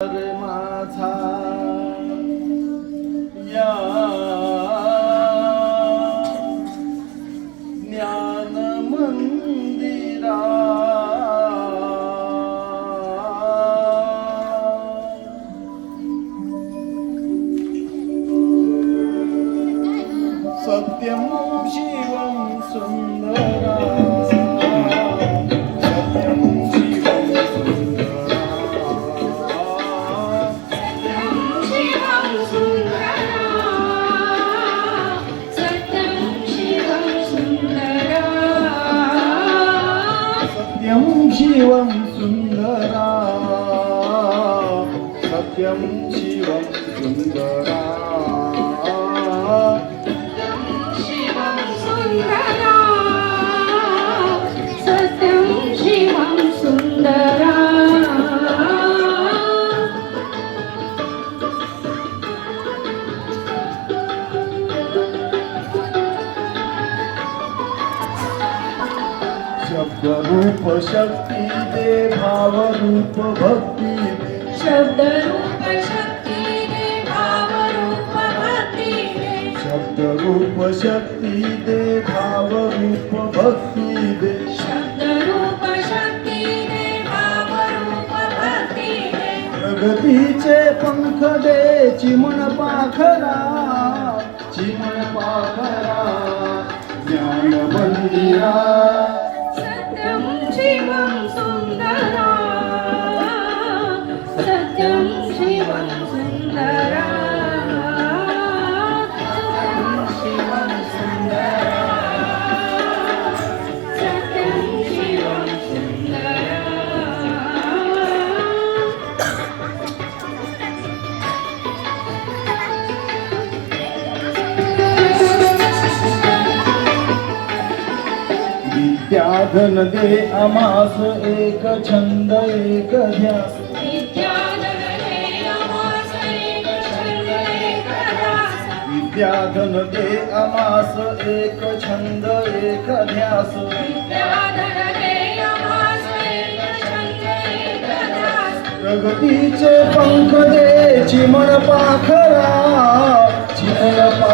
रे माझा या ज्ञान मंदिरा सत्यं शिवं सुन्दरा शिवं सुन्दरा सत्यं शिवं सुन्दरा शब्दरूप शक्ती दे भावरूप भक्ती दे शब्दरूप शक्ती दे भावरूप भक्ती दे शब्दरूप शक्ती दे भावरूप भक्ती दे शब्दरूप शक्ती दे भावरूप भक्ती दे प्रगतीचे पंख दे चिमण पाखरा चिमण पाखरा साधन दे अमास एक छंद एक ध्यास विद्याधन दे अमास एक छंद एक ध्यास. प्रगतीचे पंख दे चिमण पाखरा चिमण पाखरा